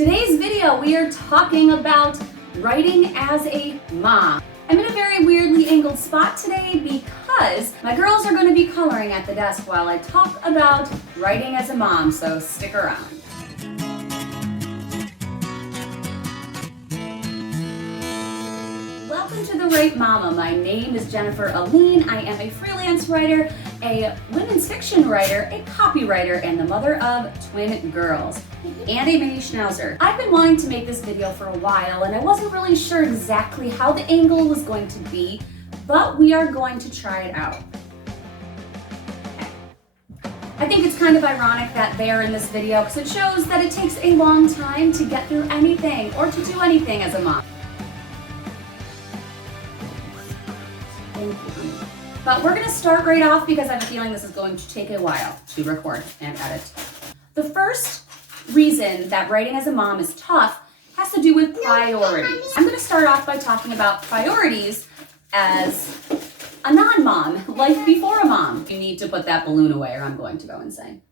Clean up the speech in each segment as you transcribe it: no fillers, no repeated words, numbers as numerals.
Today's video, we are talking about writing as a mom. I'm in a very weirdly angled spot today because my girls are going to be coloring at the desk while I talk about writing as a mom, so stick around. Welcome to The Right Mama. My name is Jennifer Aline. I am a freelance writer, a women's fiction writer, a copywriter, and the mother of twin girls, and a mini schnauzer. I've been wanting to make this video for a while, and I wasn't really sure exactly how the angle was going to be, but we are going to try it out. I think it's kind of ironic that they're in this video because it shows that it takes a long time to get through anything or to do anything as a mom. But we're going to start right off because I have a feeling this is going to take a while to record and edit. The first reason that writing as a mom is tough has to do with priorities. I'm going to start off by talking about priorities as a non-mom, life before a mom. You need to put that balloon away or I'm going to go insane.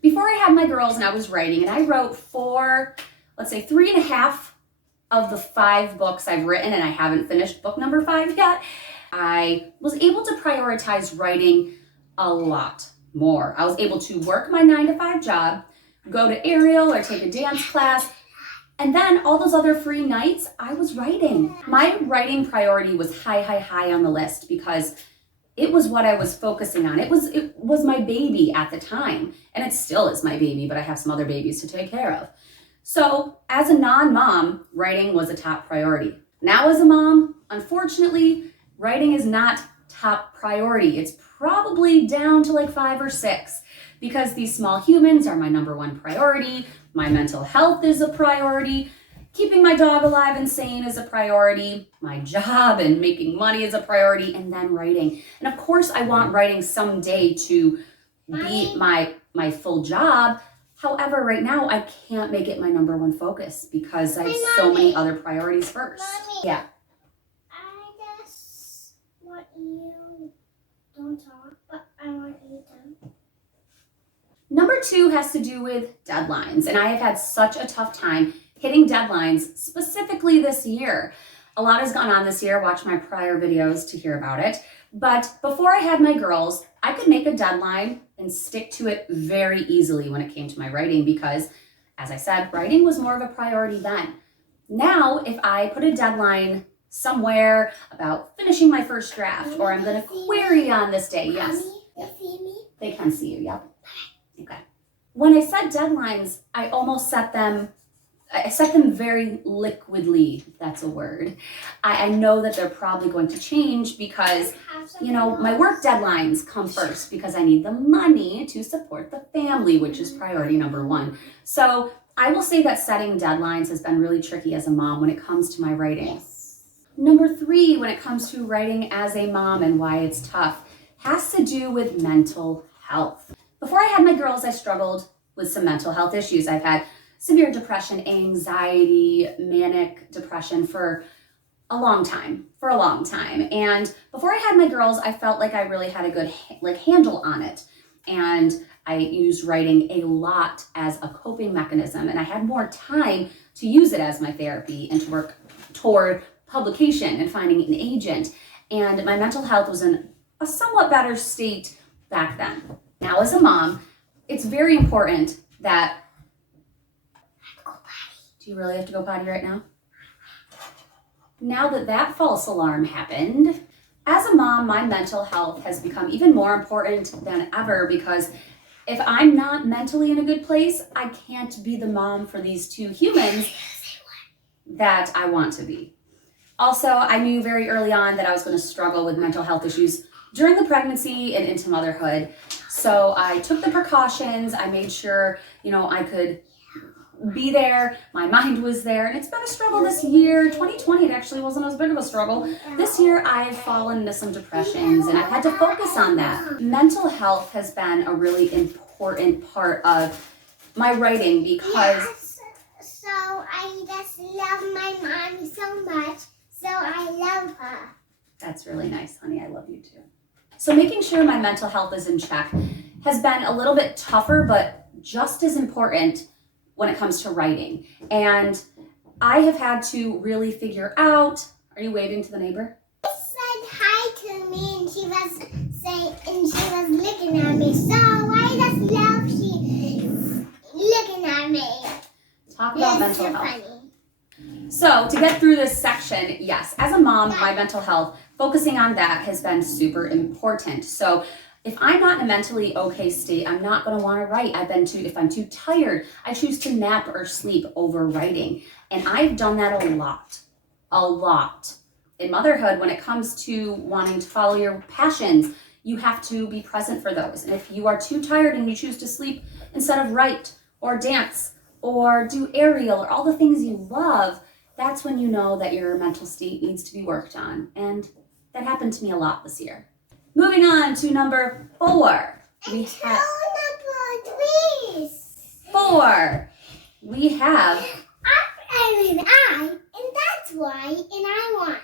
Before I had my girls and I was writing, and I wrote for, let's say, 3.5 of the 5 books I've written, and I haven't finished book number 5 yet. I was able to prioritize writing a lot more. I was able to work my 9-to-5 job, go to aerial or take a dance class, and then all those other free nights, I was writing. My writing priority was high on the list because it was what I was focusing on. It was my baby at the time, and it still is my baby, but I have some other babies to take care of. So as a non-mom, writing was a top priority. Now as a mom, unfortunately, writing is not top priority. It's probably down to like 5 or 6 because these small humans are my number one priority. My mental health is a priority. Keeping my dog alive and sane is a priority. My job and making money is a priority, and then writing. And of course, I want writing someday to be my full job. However, right now, I can't make it my number one focus because I have so many other priorities first. Yeah. You don't talk, but I want you to. Number 2 has to do with deadlines, and I have had such a tough time hitting deadlines, specifically this year. A lot has gone on this year. Watch my prior videos to hear about it. But before I had my girls, I could make a deadline and stick to it very easily when it came to my writing because, as I said, writing was more of a priority then. Now, if I put a deadline somewhere about finishing my first draft, or I'm going to query on this day. Yes. They see me? They can see you, yep. Okay. When I set deadlines, I almost set them very liquidly, if that's a word. I know that they're probably going to change because, my work deadlines come first because I need the money to support the family, which is priority number 1. So I will say that setting deadlines has been really tricky as a mom when it comes to my writing. Yes. Number 3, when it comes to writing as a mom and why it's tough, has to do with mental health. Before I had my girls, I struggled with some mental health issues. I've had severe depression, anxiety, manic depression for a long time. And before I had my girls, I felt like I really had a good handle on it. And I used writing a lot as a coping mechanism, and I had more time to use it as my therapy and to work toward publication and finding an agent. And my mental health was in a somewhat better state back then. Now as a mom, it's very important that... I have to go potty. Do you really have to go potty right now? Now that false alarm happened, as a mom, my mental health has become even more important than ever because if I'm not mentally in a good place, I can't be the mom for these 2 humans that I want to be. Also, I knew very early on that I was going to struggle with mental health issues during the pregnancy and into motherhood. So I took the precautions. I made sure, I could be there. My mind was there. And it's been a struggle this year. 2020, it actually wasn't as big of a struggle. This year, I've fallen into some depressions and I've had to focus on that. Mental health has been a really important part of my writing because... Yes. So I just love my mommy so much. So I love her. That's really nice, honey. I love you too. So making sure my mental health is in check has been a little bit tougher, but just as important when it comes to writing. And I have had to really figure out, are you waving to the neighbor? She said hi to me and she was saying, and she was looking at me. So I just love she looking at me. Talk about It's mental so health. funny. So to get through this section, yes, as a mom, my mental health, focusing on that has been super important. So if I'm not in a mentally okay state, I'm not going to want to write. If I'm too tired, I choose to nap or sleep over writing. And I've done that a lot. In motherhood, when it comes to wanting to follow your passions, you have to be present for those. And if you are too tired and you choose to sleep instead of write or dance or do aerial or all the things you love, that's when you know that your mental state needs to be worked on. And that happened to me a lot this year. Moving on to number 4. We have 4. We have and that's why, and I want,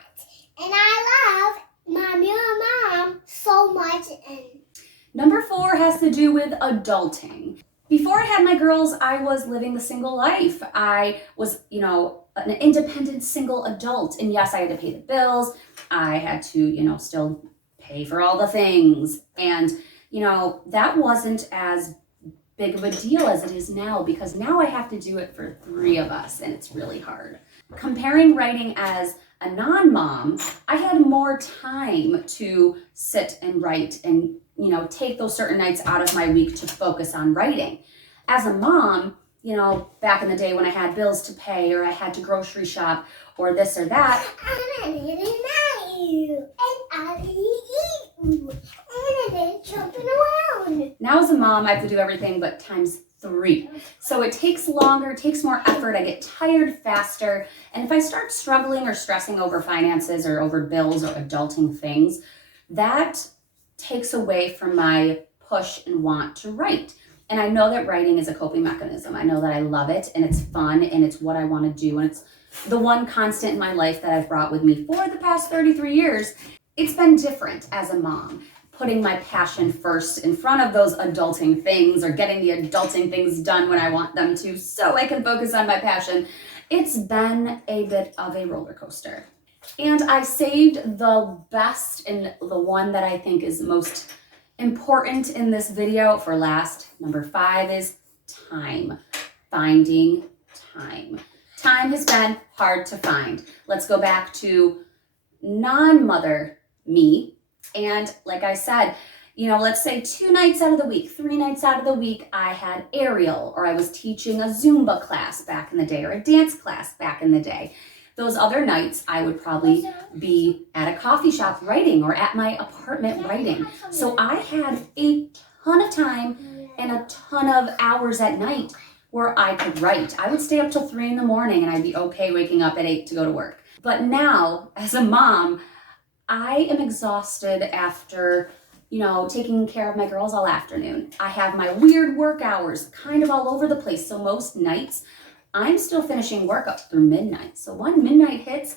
and I love mommy or mom so much. And number 4 has to do with adulting. Before I had my girls, I was living the single life. I was, an independent single adult. And yes, I had to pay the bills. I had to, still pay for all the things. And, that wasn't as big of a deal as it is now, because now I have to do it for 3 of us and it's really hard. Comparing writing as a non-mom, I had more time to sit and write and, take those certain nights out of my week to focus on writing. As a mom, back in the day when I had bills to pay or I had to grocery shop or this or that. Now as a mom, I have to do everything but times 3. So it takes longer, it takes more effort, I get tired faster. And if I start struggling or stressing over finances or over bills or adulting things, that takes away from my push and want to write. And I know that writing is a coping mechanism. I know that I love it and it's fun and it's what I want to do. And it's the one constant in my life that I've brought with me for the past 33 years. It's been different as a mom, putting my passion first in front of those adulting things or getting the adulting things done when I want them to so I can focus on my passion. It's been a bit of a roller coaster. And I saved the best and the one that I think is most important in this video for last. Number 5 is time. Finding time. Time has been hard to find. Let's go back to non-mother me. And like I said, let's say 2 nights out of the week, 3 nights out of the week, I had aerial, or I was teaching a Zumba class back in the day, or a dance class back in the day. Those other nights, I would probably be at a coffee shop writing or at my apartment writing. So I had a ton of time and a ton of hours at night where I could write. I would stay up till 3 in the morning and I'd be okay waking up at 8 to go to work. But now, as a mom, I am exhausted after, taking care of my girls all afternoon. I have my weird work hours kind of all over the place. So most nights, I'm still finishing work up through midnight. So when midnight hits,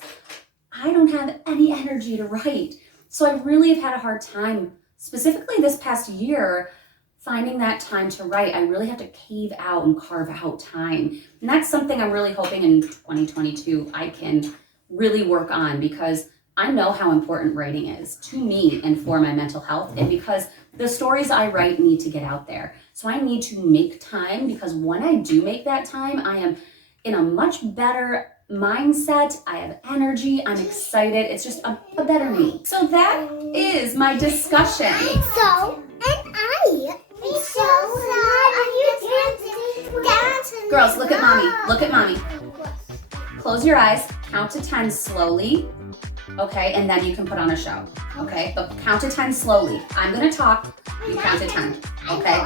I don't have any energy to write. So I really have had a hard time, specifically this past year, finding that time to write. I really have to cave out and carve out time. And that's something I'm really hoping in 2022 I can really work on, because I know how important writing is to me and for my mental health, and because the stories I write need to get out there. So I need to make time, because when I do make that time, I am in a much better mindset. I have energy. I'm excited. It's just a better me. So that is my discussion. Girls, look at mommy. Look at mommy. Close your eyes. Count to 10 slowly. Okay, and then you can put on a show. Okay, but count to 10 slowly. I'm gonna talk. You count to 10. Okay.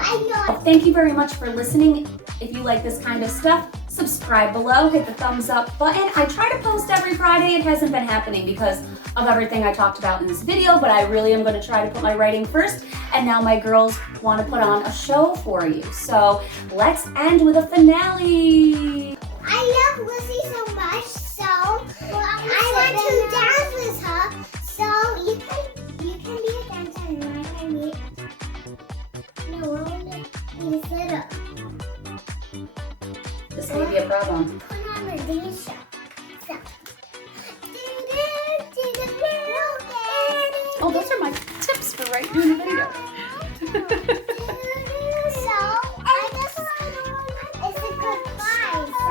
Well, thank you very much for listening. If you like this kind of stuff, subscribe below, hit the thumbs up button. I try to post every Friday. It hasn't been happening because of everything I talked about in this video, but I really am going to try to put my writing first. And now my girls want to put on a show for you. So let's end with a finale. I love Lizzie so much, so I want to dance with her. So you can be a dancer and I can be no one. You sit up. This editing a show. So. Oh, those are my tips for doing a video. So, I guess it's a goodbye. So,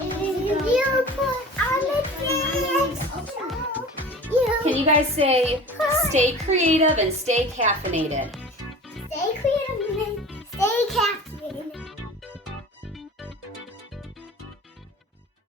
you put on the plate. Can you guys say, stay creative and stay caffeinated? Stay creative and stay caffeinated.